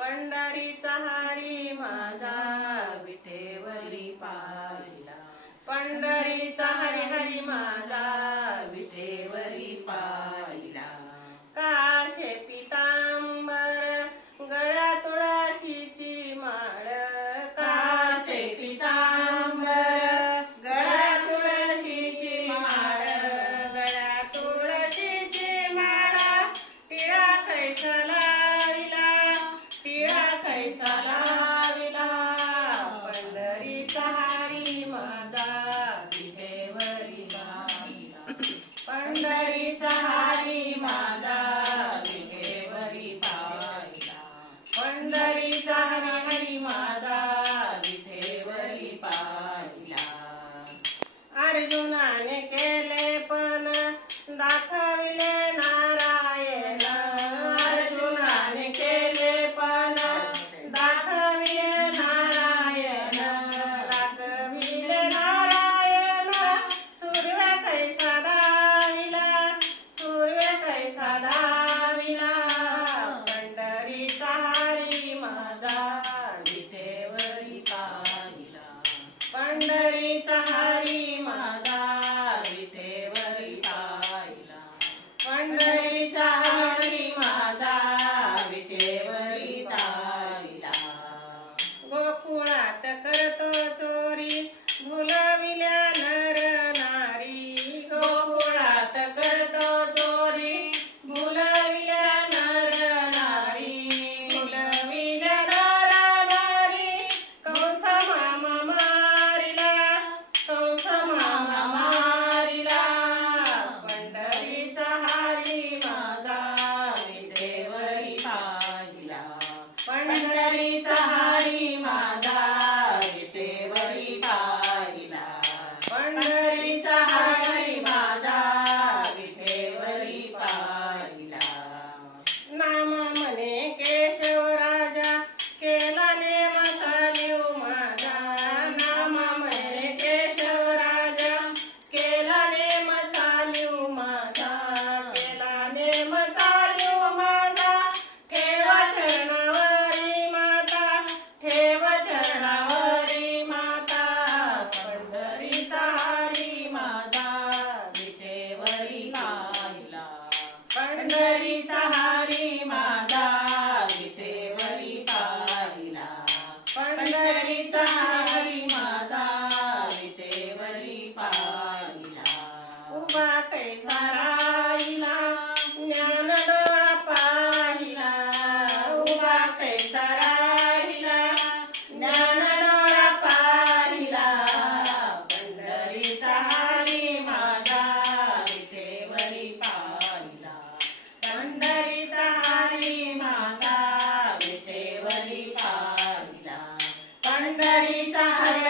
पंढरीचा हरी माझा विठेवरी पाहिला, पंढरीचा हरी हरी माझा विठेवरी पाहिला। काशे पितांबर गळ्या तुळशीची माळ, काशे पितांबर गळ्या तुळशीची माळ, गळ्या तुळशीची माळ टिळा कैसा लाविला, टिळा कैसा लाविला। पंढरीचा हरी माझा विठेवरी पाहिला, पंढरीचा हरी माझा विठेवरी पाहिला, पंढरीचा हरी हरी माझा विठेवरी पाहिला। अर्जुनाने केले पण दाखविले नारायण, अर्जुनाने केले पण दाखविले नारायण, दाखविले नारायण। सूर्य कैसा दाविला, सूर्य कैसा दाविला। पंढरीचा हरी माझा विठेवरी पाहिला, पंढरीचा हरी माझा विठेवरी पाहिला, पंढरीचा हरी माझा विठेवरी पाहिला। गोकुळात करतो चोरी भुलविल्या नर नारी, गोकुळात करतो चोरी भुलविल्या नर नारी, भुलविल्या नर नारी। कंस मामा मारिला, कंस मामा मारिला। पंढरीचा हरी माझा विठेवरी पाहिला, पंढरीचा हरी माझा विठेवरी पाहिला, पंढरीचा हरी माझा विठेवरी पाहिला। नाम म्हणे केशव राजा केला नेम चालिव माझा, नाम म्हणे केशव राजा केला नेम चालिव माझा, केला नेम चालिव माझा। ठेवा चरणावरी माता, ठेव चरणावरी माता। पंढरीचा हरी माझा विठेवरी पाहिला, पंढरीचा हरी माझा विठेवरी पाहिला, पंढरीचा हरी माझा विठेवरी पाहिला। उभा कैसा राहिला ज्ञान डोळा पाहिला, उभा कैसा राहिला ज्ञान डोळा पाहिला। पंढरीचा हरी माझा विठेवरी पाहिला, पंढरीचा हरी माझा विठेवरी पाहिला, पंढरीचा हरी